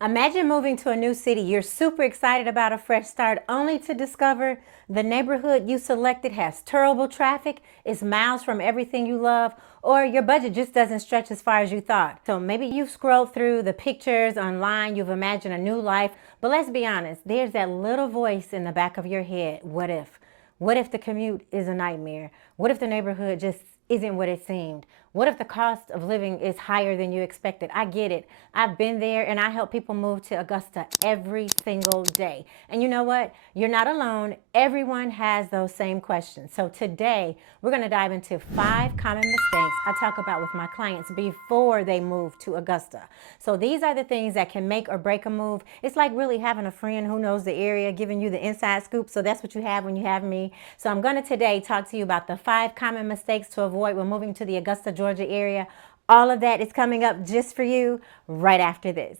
Imagine moving to a new city. You're super excited about a fresh start, only to discover the neighborhood you selected has terrible traffic, is miles from everything you love, or your budget just doesn't stretch as far as you thought. So maybe you've scrolled through the pictures online, you've imagined a new life, but let's be honest, there's that little voice in the back of your head. What if? What if the commute is a nightmare? What if the neighborhood just isn't what it seemed? What if the cost of living is higher than you expected? I get it. I've been there and I help people move to Augusta every single day. And you know what? You're not alone. Everyone has those same questions. So today we're going to dive into 5 common mistakes I talk about with my clients before they move to Augusta. So these are the things that can make or break a move. It's like really having a friend who knows the area, giving you the inside scoop. So that's what you have when you have me. So I'm going to today talk to you about the 5 common mistakes to avoid when moving to the Augusta, Georgia area. All of that is coming up just for you right after this.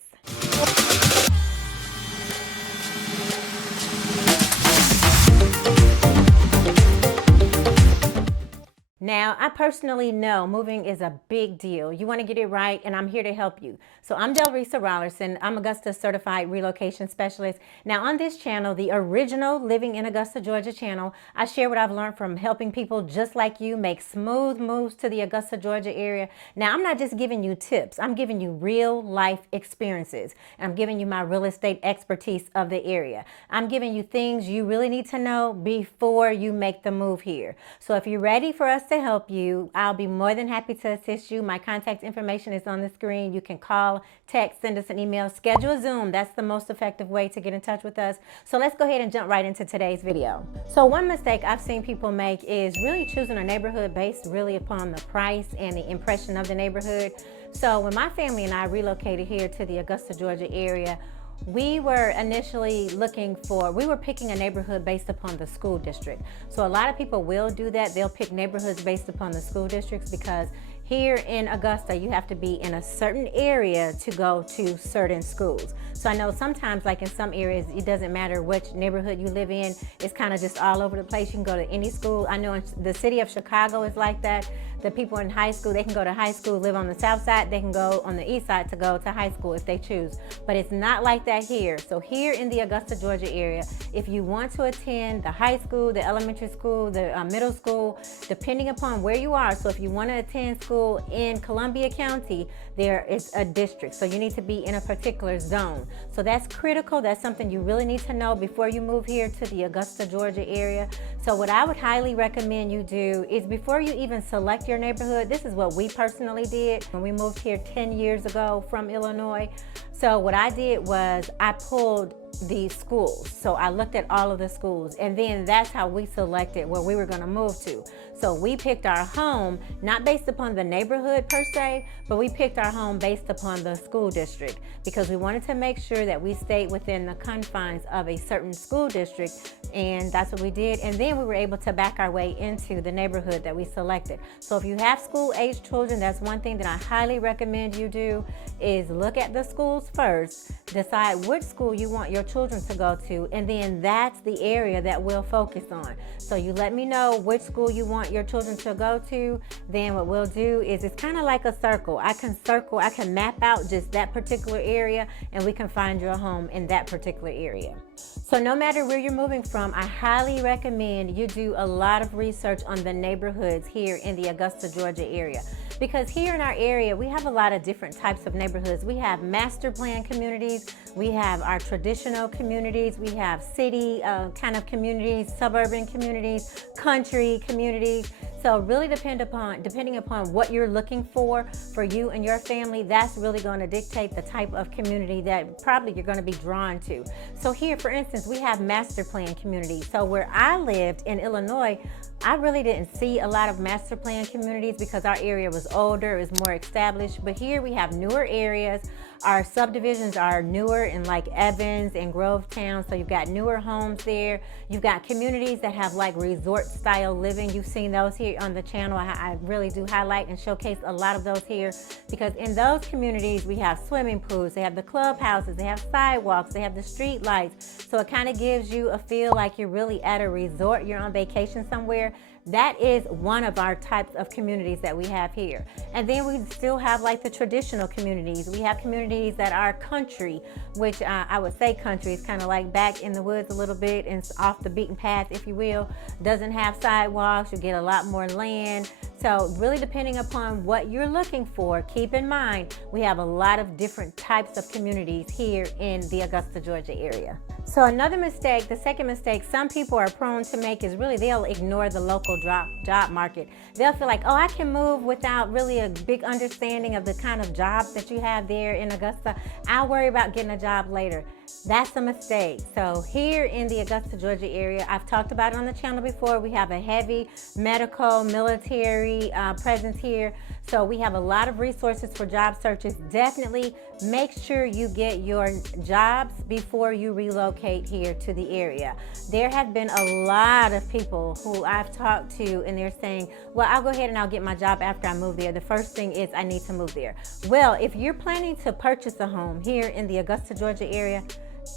Now, I personally know moving is a big deal. You want to get it right, and I'm here to help you. So I'm Delrisa Rollerson. I'm Augusta Certified Relocation Specialist. Now, on this channel, the original Living in Augusta, Georgia channel, I share what I've learned from helping people just like you make smooth moves to the Augusta, Georgia area. Now, I'm not just giving you tips. I'm giving you real life experiences. I'm giving you my real estate expertise of the area. I'm giving you things you really need to know before you make the move here. So if you're ready for us to help you, I'll be more than happy to assist you. My contact information is on the screen. You can call, text, send us an email, schedule a Zoom. That's the most effective way to get in touch with us. So let's go ahead and jump right into today's video. So one mistake I've seen people make is really choosing a neighborhood based really upon the price and the impression of the neighborhood. So when my family and I relocated here to the Augusta, Georgia area, we were initially we were picking a neighborhood based upon the school district. So a lot of people will do that. They'll pick neighborhoods based upon the school districts because here in Augusta, you have to be in a certain area to go to certain schools. So I know sometimes, like in some areas, it doesn't matter which neighborhood you live in. It's kind of just all over the place. You can go to any school. I know in the city of Chicago is like that. The people in high school, they can go to high school, live on the south side. They can go on the east side to go to high school if they choose. But it's not like that here. So here in the Augusta, Georgia area, if you want to attend the high school, the elementary school, the middle school, depending upon where you are. So if you want to attend school in Columbia County, there is a district. So you need to be in a particular zone. So that's critical. That's something you really need to know before you move here to the Augusta, Georgia area. So what I would highly recommend you do is before you even select your neighborhood, this is what we personally did when we moved here 10 years ago from Illinois. So what I did was I pulled the schools. So I looked at all of the schools, and then that's how we selected where we were going to move to. So we picked our home not based upon the neighborhood per se, but we picked our home based upon the school district because we wanted to make sure that we stayed within the confines of a certain school district, and that's what we did. And then we were able to back our way into the neighborhood that we selected. So if you have school-age children, that's one thing that I highly recommend you do is look at the schools first, decide which school you want your children to go to, and then that's the area that we'll focus on. So you let me know which school you want your children to go to. Then what we'll do is it's kind of like a circle. I can map out just that particular area, and we can find your home in that particular area. So no matter where you're moving from, I highly recommend you do a lot of research on the neighborhoods here in the Augusta, Georgia area. Because here in our area, we have a lot of different types of neighborhoods. We have master plan communities, we have our traditional communities, we have city kind of communities, suburban communities, country communities. So really depending upon what you're looking for you and your family, that's really going to dictate the type of community that probably you're going to be drawn to. So here, for instance, we have master plan communities. So where I lived in Illinois, I really didn't see a lot of master plan communities because our area was older, it was more established. But here we have newer areas. Our subdivisions are newer in like Evans and Grovetown, so you've got newer homes there. You've got communities that have like resort style living. You've seen those here on the channel. I really do highlight and showcase a lot of those here because in those communities we have swimming pools, they have the clubhouses, they have sidewalks, they have the street lights. So it kind of gives you a feel like you're really at a resort, you're on vacation somewhere. That is one of our types of communities that we have here. And then we still have like the traditional communities. We have communities that are country, which I would say country is kind of like back in the woods a little bit and off the beaten path, if you will. Doesn't have sidewalks, you get a lot more land. So really depending upon what you're looking for, keep in mind, we have a lot of different types of communities here in the Augusta, Georgia area. So another mistake, the second mistake some people are prone to make is really they'll ignore the local job market. They'll feel like, oh, I can move without really a big understanding of the kind of jobs that you have there in Augusta. I'll worry about getting a job later. That's a mistake. So here in the Augusta, Georgia area, I've talked about it on the channel before, we have a heavy medical, military presence here. So we have a lot of resources for job searches. Definitely make sure you get your jobs before you relocate here to the area. There have been a lot of people who I've talked to and they're saying, well, I'll go ahead and I'll get my job after I move there. The first thing is I need to move there. Well, if you're planning to purchase a home here in the Augusta, Georgia area,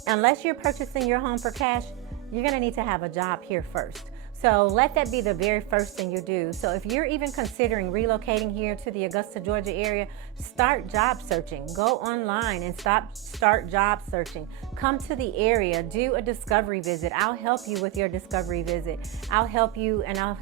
unless you're purchasing your home for cash, you're gonna need to have a job here first. So let that be the very first thing you do. So if you're even considering relocating here to the Augusta, Georgia area, start job searching. Go online and start job searching. Come to the area, do a discovery visit. I'll help you with your discovery visit. I'll help you and I'll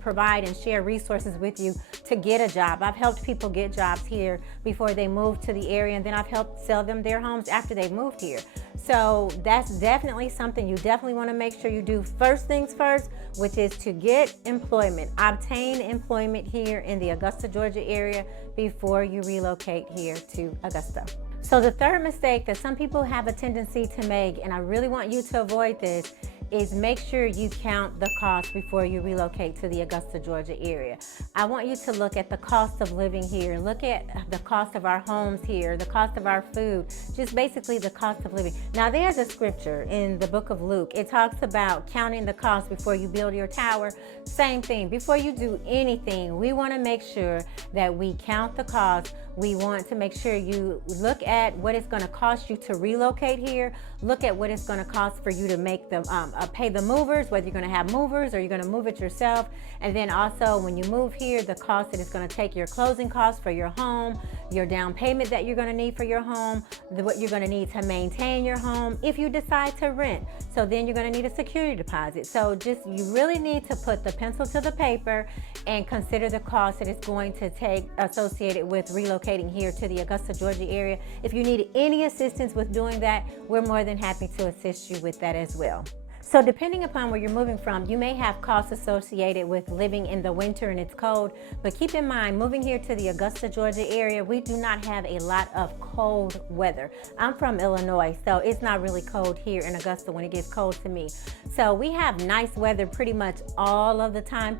provide and share resources with you to get a job. I've helped people get jobs here before they move to the area, and then I've helped sell them their homes after they've moved here. So that's definitely something you definitely want to make sure you do first things first, which is to get employment, obtain employment here in the Augusta, Georgia area before you relocate here to Augusta. So the third mistake that some people have a tendency to make, and I really want you to avoid this, is make sure you count the cost before you relocate to the Augusta, Georgia area. I want you to look at the cost of living here, look at the cost of our homes here, the cost of our food, just basically the cost of living. Now there's a scripture in the book of Luke. It talks about counting the cost before you build your tower. Same thing, before you do anything, we want to make sure that we count the cost. We want to make sure you look at what it's going to cost you to relocate here. Look at what it's going to cost for you to make the pay the movers, whether you're going to have movers or you're going to move it yourself. And then also when you move here, the cost that it's going to take your closing costs for your home, your down payment that you're going to need for your home, what you're going to need to maintain your home if you decide to rent. So then you're going to need a security deposit. So just you really need to put the pencil to the paper and consider the cost that it's going to take associated with relocating here to the Augusta, Georgia area. If you need any assistance with doing that, we're more than happy to assist you with that as well. So depending upon where you're moving from, you may have costs associated with living in the winter and it's cold, but keep in mind, moving here to the Augusta, Georgia area, we do not have a lot of cold weather. I'm from Illinois, so it's not really cold here in Augusta when it gets cold to me. So we have nice weather pretty much all of the time,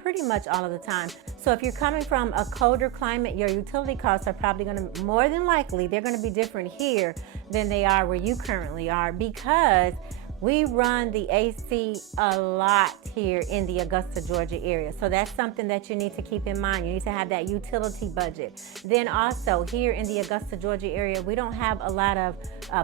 So if you're coming from a colder climate, your utility costs are probably going to, more than likely, they're going to be different here than they are where you currently are, because we run the AC a lot here in the Augusta, Georgia area. So that's something that you need to keep in mind. You need to have that utility budget. Then also here in the Augusta, Georgia area, we don't have a lot of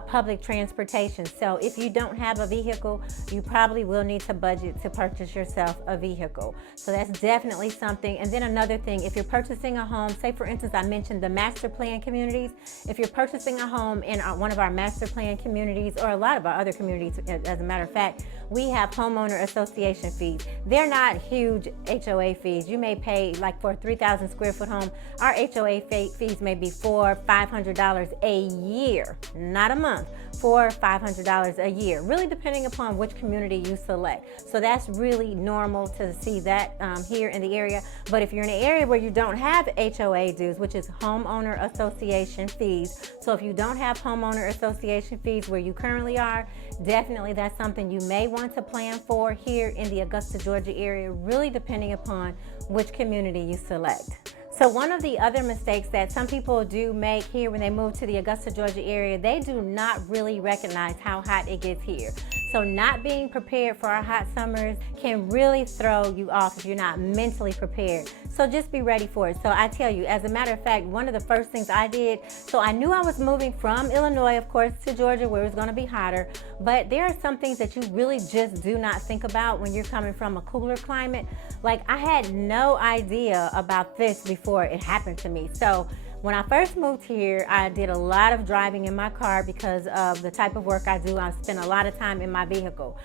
public transportation. So if you don't have a vehicle, you probably will need to budget to purchase yourself a vehicle. So that's definitely something. And then another thing, if you're purchasing a home, say for instance, I mentioned the master plan communities. If you're purchasing a home in one of our master plan communities or a lot of our other communities, as a matter of fact, we have homeowner association fees. They're not huge HOA fees. You may pay, like for a 3,000 square foot home, our HOA fees may be $400, $500 a year, not a month, $400 or $500 a year, really depending upon which community you select. So that's really normal to see that here in the area. But if you're in an area where you don't have HOA dues, which is homeowner association fees, so if you don't have homeowner association fees where you currently are, definitely that's something you may want to plan for here in the Augusta, Georgia area, really depending upon which community you select. So one of the other mistakes that some people do make here when they move to the Augusta, Georgia area, they do not really recognize how hot it gets here. So not being prepared for our hot summers can really throw you off if you're not mentally prepared. So just be ready for it. So I tell you, as a matter of fact, one of the first things I did, so I knew I was moving from Illinois, of course, to Georgia where it was gonna be hotter, but there are some things that you really just do not think about when you're coming from a cooler climate. Like I had no idea about this before it happened to me. So when I first moved here, I did a lot of driving in my car because of the type of work I do. I spend a lot of time in my vehicle.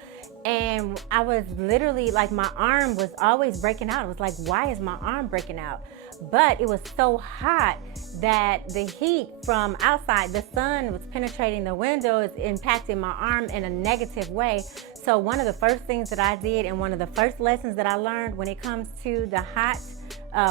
And I was literally like, my arm was always breaking out. I was like, why is my arm breaking out? But it was so hot that the heat from outside, the sun was penetrating the windows, impacting my arm in a negative way. So one of the first things that I did, and one of the first lessons that I learned when it comes to the hot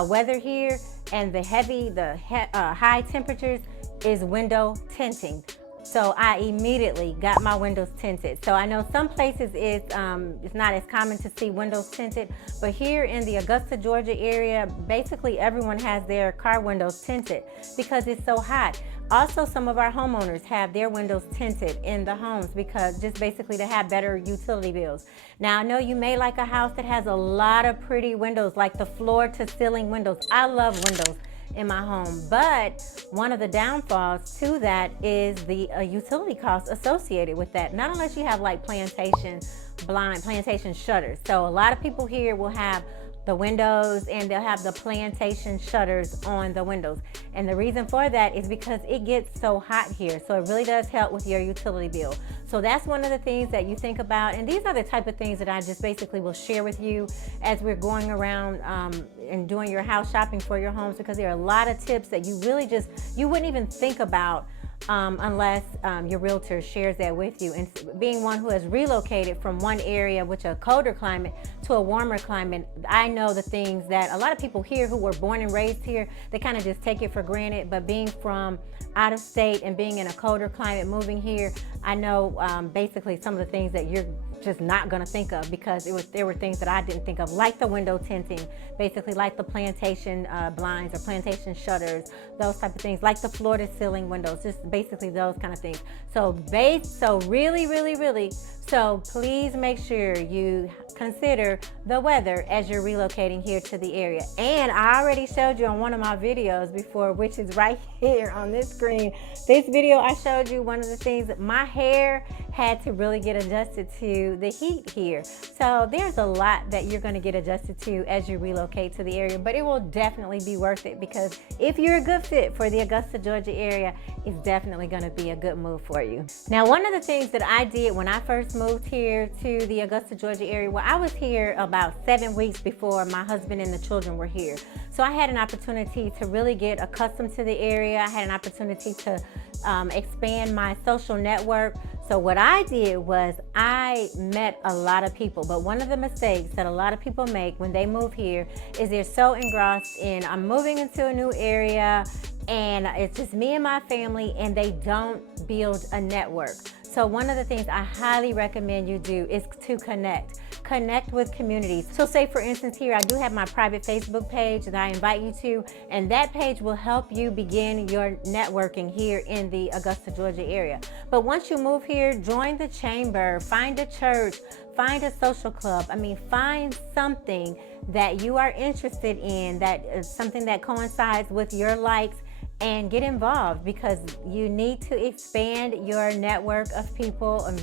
weather here and the high temperatures, is window tinting. So I immediately got my windows tinted. So I know some places it's not as common to see windows tinted, but here in the Augusta, Georgia area, basically everyone has their car windows tinted because it's so hot. Also, some of our homeowners have their windows tinted in the homes because just basically to have better utility bills. Now, I know you may like a house that has a lot of pretty windows, like the floor to ceiling windows. I love windows in my home, but one of the downfalls to that is the utility costs associated with that. Not unless you have like plantation shutters. So a lot of people here will have the windows and they'll have the plantation shutters on the windows. And the reason for that is because it gets so hot here. So it really does help with your utility bill. So that's one of the things that you think about. And these are the type of things that I just basically will share with you as we're going around and doing your house shopping for your homes, because there are a lot of tips that you really you wouldn't even think about unless your realtor shares that with you. And being one who has relocated from one area, which is a colder climate, to a warmer climate, I know the things that a lot of people here who were born and raised here, they kind of just take it for granted. But being from out of state and being in a colder climate, moving here, I know basically some of the things that you're just not going to think of, because there were things that I didn't think of, like the window tinting, basically like the plantation blinds or plantation shutters, those type of things, like the floor to ceiling windows, just basically those kind of things. So so please make sure you consider the weather as you're relocating here to the area. And I already showed you on one of my videos before, which is right here on this screen. This video, I showed you one of the things that my hair had to really get adjusted to the heat here. So there's a lot that you're going to get adjusted to as you relocate to the area, but it will definitely be worth it, because if you're a good fit for the Augusta, Georgia area, it's definitely going to be a good move for you. Now, one of the things that I did when I first moved here to the Augusta, Georgia area, well, I was here about 7 weeks before my husband and the children were here. So I had an opportunity to really get accustomed to the area. I had an opportunity to expand my social network. So what I did was I met a lot of people, but one of the mistakes that a lot of people make when they move here is they're so engrossed in, I'm moving into a new area and it's just me and my family, and they don't build a network. So one of the things I highly recommend you do is to connect with communities. So say for instance here, I do have my private Facebook page that I invite you to, and that page will help you begin your networking here in the Augusta, Georgia area. But once you move here, join the chamber, find a church, find a social club. I mean, find something that you are interested in, that is something that coincides with your likes, and get involved, because you need to expand your network of people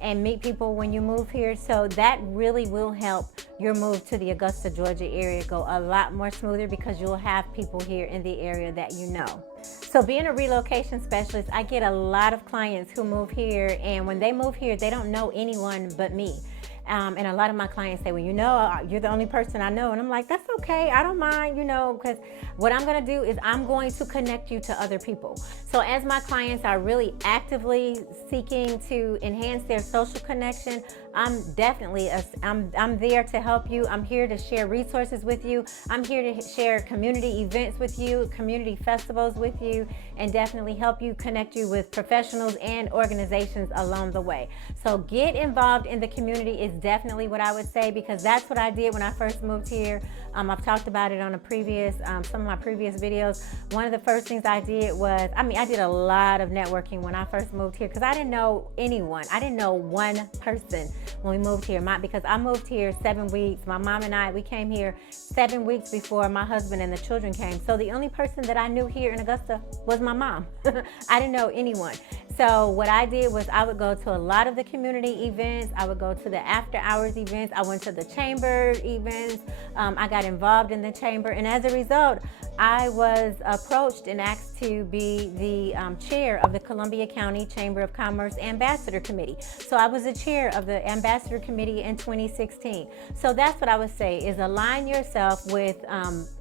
and meet people when you move here. So that really will help your move to the Augusta, Georgia area go a lot more smoother, because you'll have people here in the area that you know. So being a relocation specialist, I get a lot of clients who move here, and when they move here, they don't know anyone but me. And a lot of my clients say, well, you know, you're the only person I know. And I'm like, that's okay. I don't mind, you know, because what I'm going to do is I'm going to connect you to other people. So as my clients are really actively seeking to enhance their social connection, I'm definitely, I'm there to help you. I'm here to share resources with you. I'm here to share community events with you, community festivals with you, and definitely help you, connect you with professionals and organizations along the way. So get involved in the community is definitely what I would say, because that's what I did when I first moved here. I've talked about it on a previous, some of my previous videos. One of the first things I did was, I did a lot of networking when I first moved here, because I didn't know anyone. I didn't know one person when we moved here. Because I moved here 7 weeks. My mom and I, we came here 7 weeks before my husband and the children came. So the only person that I knew here in Augusta was my mom. I didn't know anyone. So what I did was I would go to a lot of the community events. I would go to the after hours events. I went to the chamber events. I got involved in the chamber. And as a result, I was approached and asked to be the chair of the Columbia County Chamber of Commerce Ambassador Committee. So I was the chair of the Ambassador Committee in 2016. So that's what I would say is align yourself with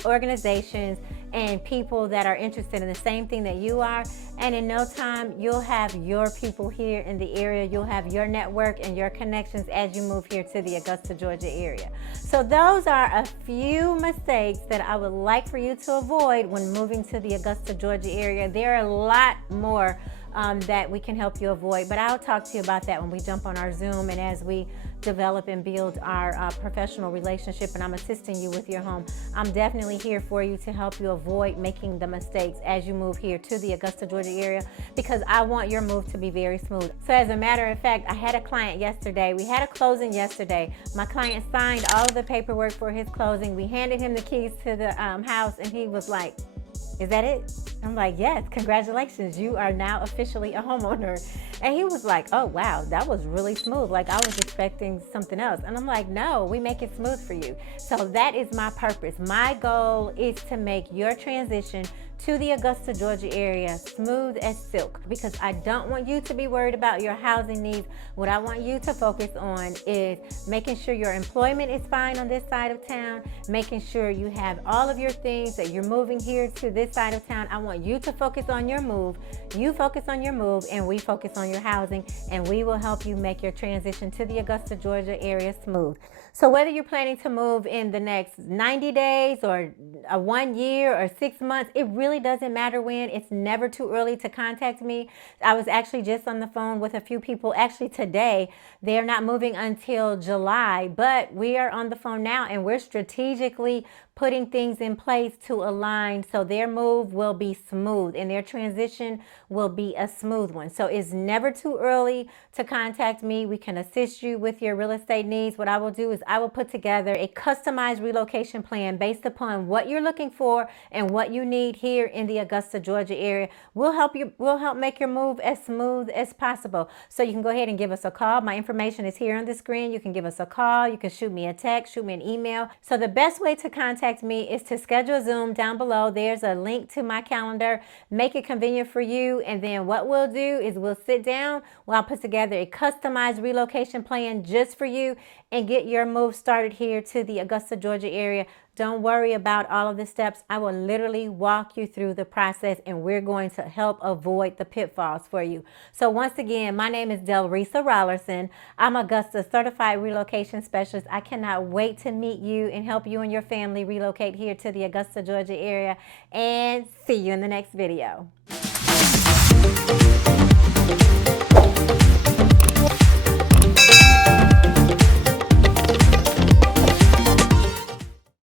organizations and people that are interested in the same thing that you are. And in no time, you'll have your people here in the area. You'll have your network and your connections as you move here to the Augusta, Georgia area. So those are a few mistakes that I would like for you to avoid when moving to the Augusta, Georgia area. There are a lot more that we can help you avoid, but I'll talk to you about that when we jump on our Zoom and as we develop and build our professional relationship, and I'm assisting you with your home. I'm definitely here for you to help you avoid making the mistakes as you move here to the Augusta, Georgia area, because I want your move to be very smooth. So as a matter of fact, I had a client yesterday. We had a closing yesterday. My client signed all of the paperwork for his closing. We handed him the keys to the house, and he was like, "Is that it?" I'm like, "Yes, congratulations. You are now officially a homeowner." And he was like, "Oh, wow, that was really smooth. Like I was expecting something else." And I'm like, "No, we make it smooth for you." So that is my purpose. My goal is to make your transition to the Augusta, Georgia area smooth as silk, because I don't want you to be worried about your housing needs. What I want you to focus on is making sure your employment is fine on this side of town, making sure you have all of your things, that you're moving here to this side of town. I want you to focus on your move. You focus on your move, and we focus on your housing, and we will help you make your transition to the Augusta, Georgia area smooth. So whether you're planning to move in the next 90 days or 1 year or 6 months, it really doesn't matter when. It's never too early to contact me. I was actually just on the phone with a few people actually today. They're not moving until July, but we are on the phone now, and we're strategically putting things in place to align so their move will be smooth and their transition will be a smooth one. So it's never too early to contact me. We can assist you with your real estate needs. What I will do is I will put together a customized relocation plan based upon what you're looking for and what you need here in the Augusta, Georgia area. We'll help make your move as smooth as possible. So you can go ahead and give us a call. My information is here on the screen. You can give us a call. You can shoot me a text, shoot me an email. So the best way to contact me is to schedule a Zoom down below. There's a link to my calendar. Make it convenient for you. And then what we'll do is we'll sit down. I'll put together a customized relocation plan just for you and get your move started here to the Augusta, Georgia area. Don't worry about all of the steps. I will literally walk you through the process, and we're going to help avoid the pitfalls for you. So once again, my name is Delrisa Rollerson. I'm Augusta Certified Relocation Specialist. I cannot wait to meet you and help you and your family relocate here to the Augusta, Georgia area. And see you in the next video.